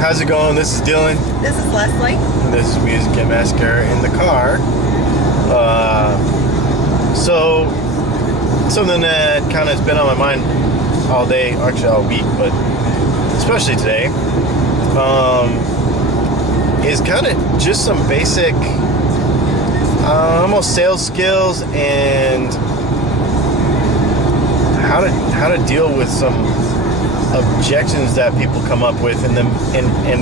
How's it going? This is Dylan. This is Leslie. And this is Music and Mascara in the car. So, something that kind of has been on my mind all day, actually all week, but especially today, is kind of just some basic, almost sales skills and how to deal with some objections that people come up with, and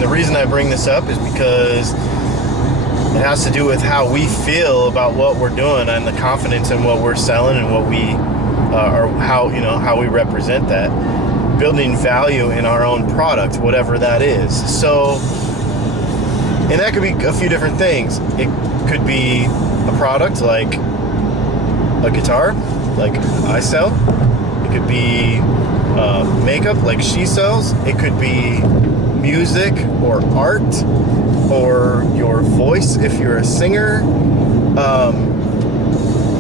the reason I bring this up is because it has to do with how we feel about what we're doing and the confidence in what we're selling and what we or how we represent that, building value in our own product, whatever that is. So, and that could be a few different things. It could be a product like a guitar, like I sell. It could be makeup like she sells. It could be music or art or your voice if you're a singer,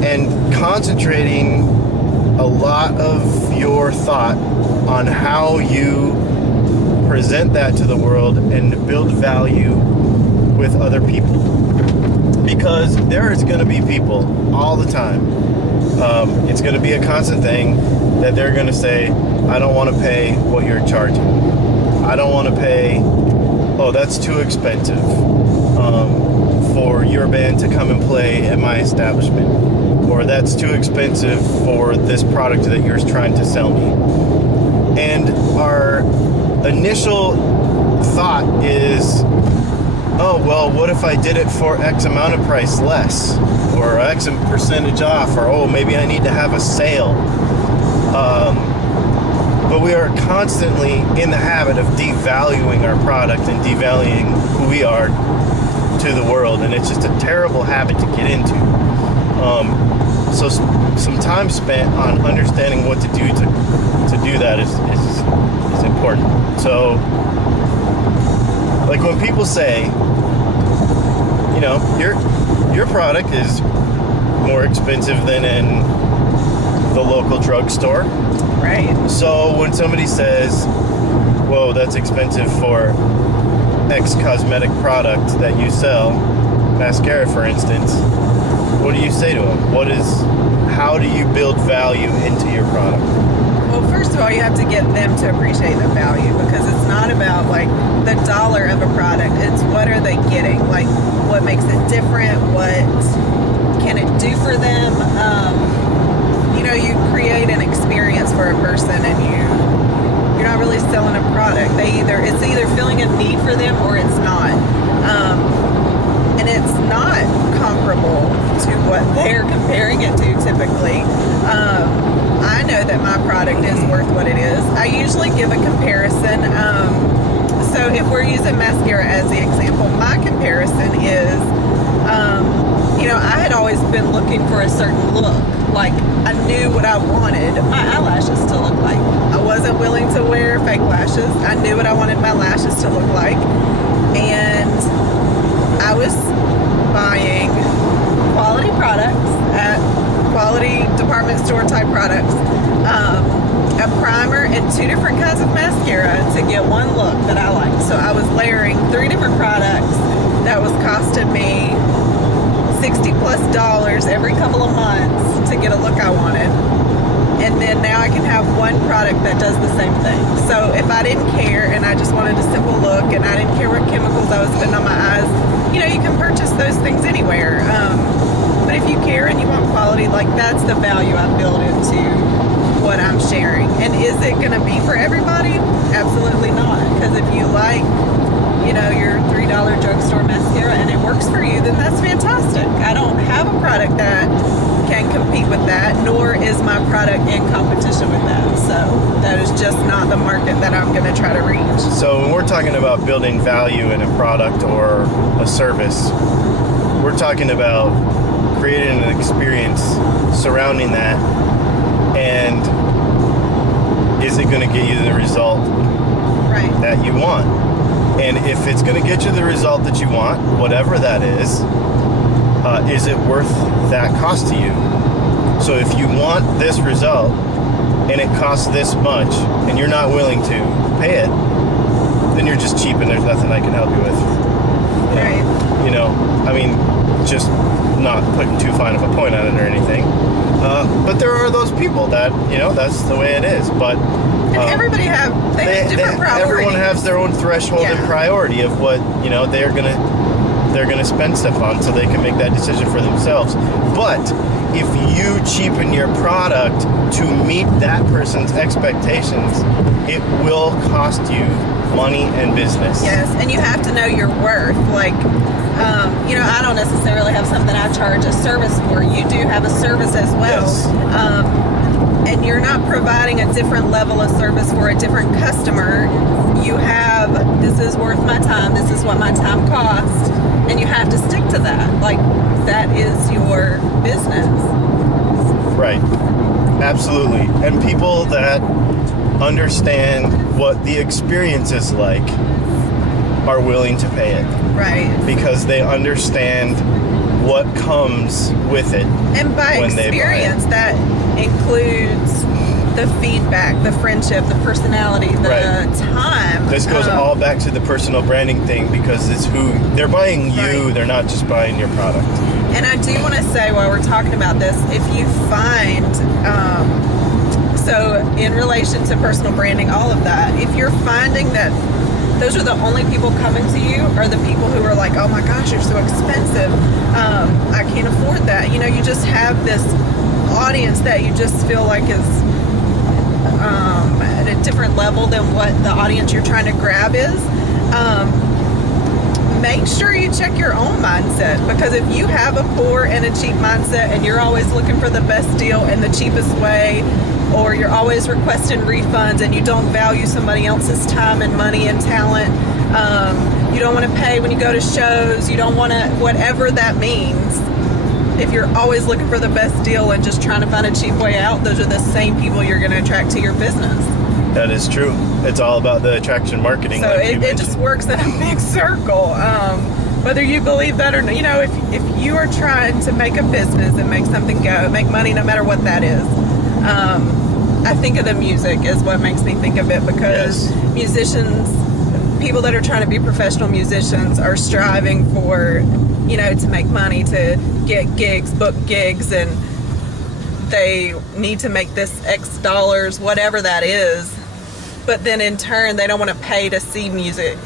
and concentrating a lot of your thought on how you present that to the world and build value with other people, because there is going to be people all the time. It's going to be a constant thing that they're going to say, I don't want to pay what you're charging. I don't want to pay, oh, that's too expensive for your band to come and play at my establishment. Or that's too expensive for this product that you're trying to sell me. And our initial thought is, oh, well, what if I did it for X amount of price less? Or X percentage off? Or, oh, maybe I need to have a sale. But we are constantly in the habit of devaluing our product and devaluing who we are to the world, and it's just a terrible habit to get into. So some time spent on understanding what to do to do that is important. So, like when people say, you know, your product is more expensive than in the local drugstore. Right. So when somebody says, whoa, that's expensive for X cosmetic product that you sell, mascara for instance, what do you say to them? How do you build value into your product? Well, first of all, you have to get them to appreciate the value, because it's not about like the dollar of a product. It's what are they getting? Like what makes it different? What can it do for them? You create an experience for a person, and you're not really selling a product. It's either filling a need for them or it's not. And it's not comparable to what they're comparing it to typically. I know that my product is worth what it is. I usually give a comparison. So if we're using mascara as the example, my comparison is, I had always been looking for a certain look. Like, I knew what I wanted my eyelashes to look like. I wasn't willing to wear fake lashes. I knew what I wanted my lashes to look like. And I was buying quality products at quality department store type products, a primer and 2 different kinds of mascara to get one look that I liked. So I was layering 3 different products that was costing me $60+ every couple of months to get a look I wanted. And then now I can have one product that does the same thing. So if I didn't care and I just wanted a simple look and I didn't care what chemicals I was putting on my eyes, you can purchase those things anywhere. But if you care and you want quality, like that's the value I build into what I'm sharing. And is it going to be for everybody? Absolutely not. Because if you like, your $3 drugstore mascara and it works for you, then that's fantastic. I don't have a product that can compete with that, nor is my product in competition with that. So that is just not the market that I'm going to try to reach. So when we're talking about building value in a product or a service, we're talking about creating an experience surrounding that, and is it going to get you the result that you want? And if it's going to get you the result that you want, whatever that is it worth that cost to you? So if you want this result and it costs this much and you're not willing to pay it, then you're just cheap and there's nothing I can help you with. Right. You know, I mean, just not putting too fine of a point on it or anything. But there are those people that, you know, that's the way it is. But and everybody have different priorities. Everyone has their own threshold and priority of what, you know, they're gonna spend stuff on, so they can make that decision for themselves. But if you cheapen your product to meet that person's expectations, it will cost you money and business. Yes, and you have to know your worth. Like, you know, I don't necessarily have something I charge a service for. You do have a service as well. Yes. And you're not providing a different level of service for a different customer. You have, this is worth my time, this is what my time costs, and you have to stick to that. Like, that is your business. Right. Absolutely. And people that understand what the experience is like are willing to pay it. Right. Because they understand what comes with it. And by experience, that includes the feedback, the friendship, the personality, the time. This goes all back to the personal branding thing, because it's who they're buying you, they're not just buying your product. And I do want to say, while we're talking about this, if you find, so in relation to personal branding, all of that, if you're finding that those are the only people coming to you, are the people who are like, oh my gosh, you're so expensive, I can't afford that. You know, you just have this audience that you just feel like is at a different level than what the audience you're trying to grab is. Make sure you check your own mindset, because if you have a poor and a cheap mindset and you're always looking for the best deal and the cheapest way, or you're always requesting refunds and you don't value somebody else's time and money and talent, you don't want to pay when you go to shows, you don't want to, whatever that means, if you're always looking for the best deal and just trying to find a cheap way out, those are the same people you're going to attract to your business. That is true. It's all about the attraction marketing. So it just works in a big circle. Whether you believe that or not, you know, if you are trying to make a business and make something go, make money no matter what that is, I think of the music is what makes me think of it, because musicians, people that are trying to be professional musicians, are striving for, you know, to make money, to get gigs, book gigs, and they need to make this X dollars, whatever that is. But then in turn, they don't want to pay to see music.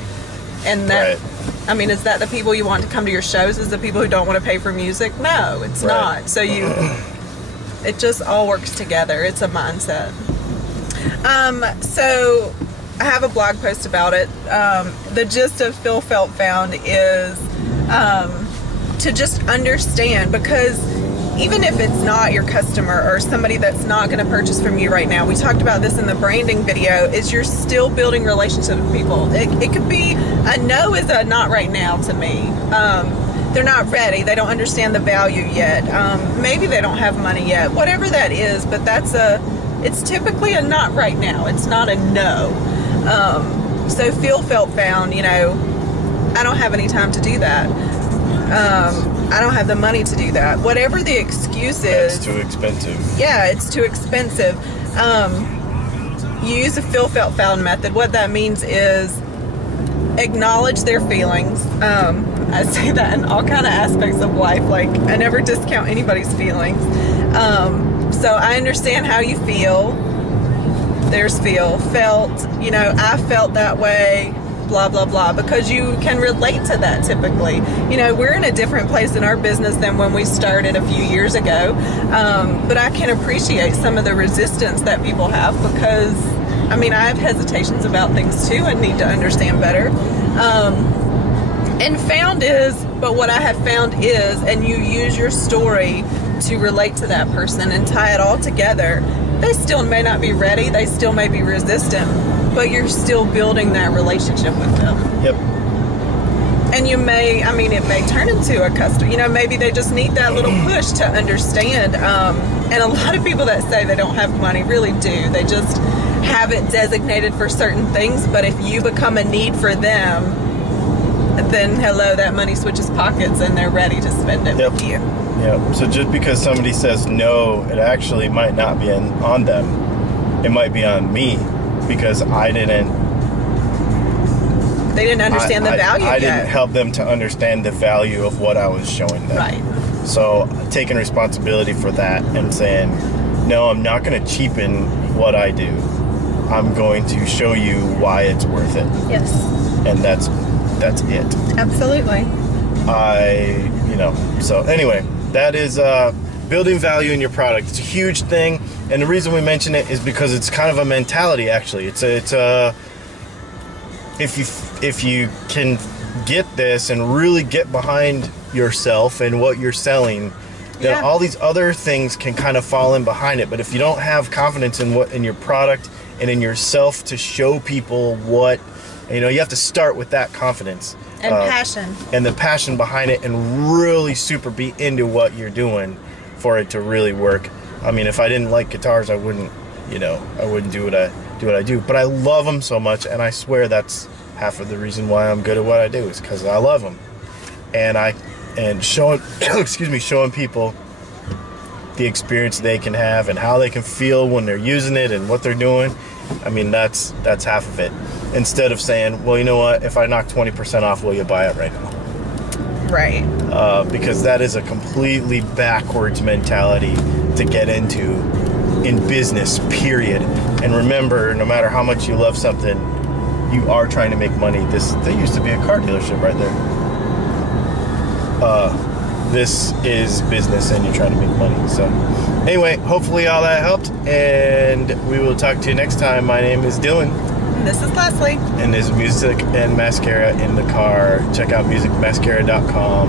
And that, I mean, is that the people you want to come to your shows? Is the people who don't want to pay for music? No, it's not. So it just all works together. It's a mindset. So I have a blog post about it. The gist of Feel Felt Found is to just understand, because even if it's not your customer or somebody that's not going to purchase from you right now, we talked about this in the branding video, is you're still building relationships with people. It could be a no is a not right now to me. They're not ready. They don't understand the value yet. Maybe they don't have money yet. Whatever that is, but it's typically a not right now. It's not a no. So Feel Felt Found, you know, I don't have any time to do that. I don't have the money to do that. Whatever the excuse is. It's too expensive. Yeah, it's too expensive. You use the Feel Felt Found method. What that means is acknowledge their feelings. I say that in all kind of aspects of life. Like, I never discount anybody's feelings. So I understand how you feel. There's feel. Felt, you know, I felt that way. Blah, blah, blah, because you can relate to that typically. You know, we're in a different place in our business than when we started a few years ago, but I can appreciate some of the resistance that people have, because, I mean, I have hesitations about things too and need to understand better. And found is, but what I have found is, and you use your story to relate to that person and tie it all together, they still may not be ready, they still may be resistant, but you're still building that relationship with them. Yep. And you may, I mean, it may turn into a customer. You know, maybe they just need that little push to understand. And a lot of people that say they don't have money really do. They just have it designated for certain things. But if you become a need for them, then hello, that money switches pockets and they're ready to spend it with you. Yep. So just because somebody says no, it actually might not be on them. It might be on me, because I didn't They didn't understand the value I yet. didn't help them to understand the value of what I was showing them. Right. So taking responsibility for that and saying, no, I'm not going to cheapen what I do. I'm going to show you why it's worth it. Yes. And that's it. Absolutely. So anyway, that is building value in your product. It's a huge thing, and the reason we mention it is because it's kind of a mentality. Actually, it's if you can get this and really get behind yourself and what you're selling, then all these other things can kind of fall in behind it. But if you don't have confidence in your product and in yourself to show people what, you have to start with that confidence and passion and the passion behind it, and really super be into what you're doing for it to really work. I mean, if I didn't like guitars, I wouldn't do what I do. But I love them so much, and I swear that's half of the reason why I'm good at what I do, is because I love them. And showing showing people the experience they can have and how they can feel when they're using it and what they're doing. I mean, that's half of it. Instead of saying, well, you know what, if I knock 20% off, will you buy it right now? Right. Because that is a completely backwards mentality to get into in business, period. And remember, no matter how much you love something, you are trying to make money. There used to be a car dealership right there. This is business, and you're trying to make money. So anyway, hopefully all that helped, and we will talk to you next time. My name is Dylan. And this is Leslie. And this is Music and Mascara in the Car. Check out musicmascara.com.